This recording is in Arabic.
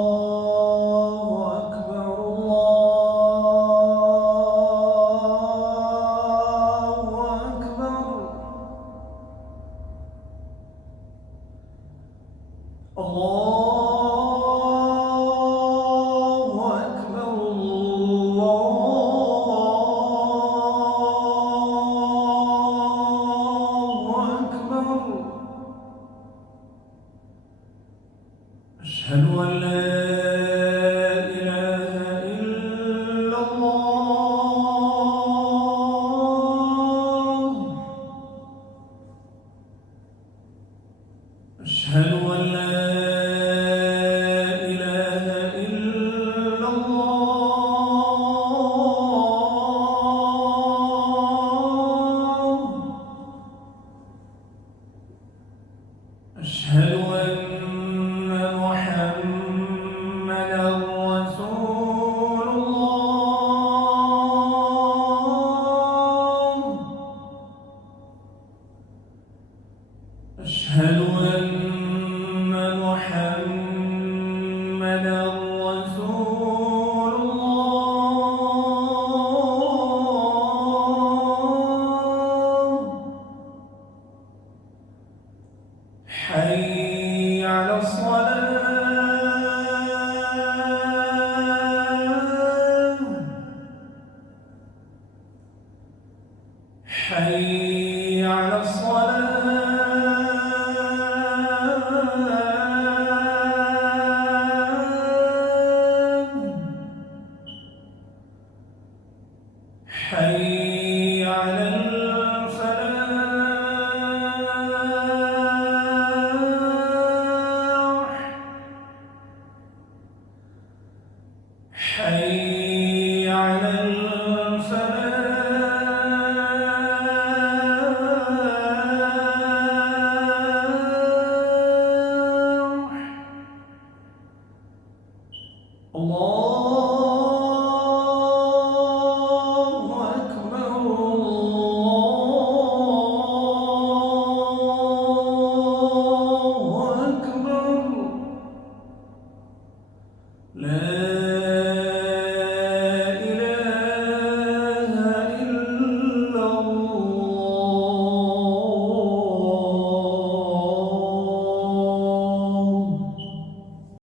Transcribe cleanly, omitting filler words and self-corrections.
الله أكبر الله أكبر الله أكبر الله أكبر أشهد أن لا إله إلا الله أشهد أن لا إله إلا الله أشهد أن محمدا رسول الله أشهد أن محمدا رسول الله حي على الصلاة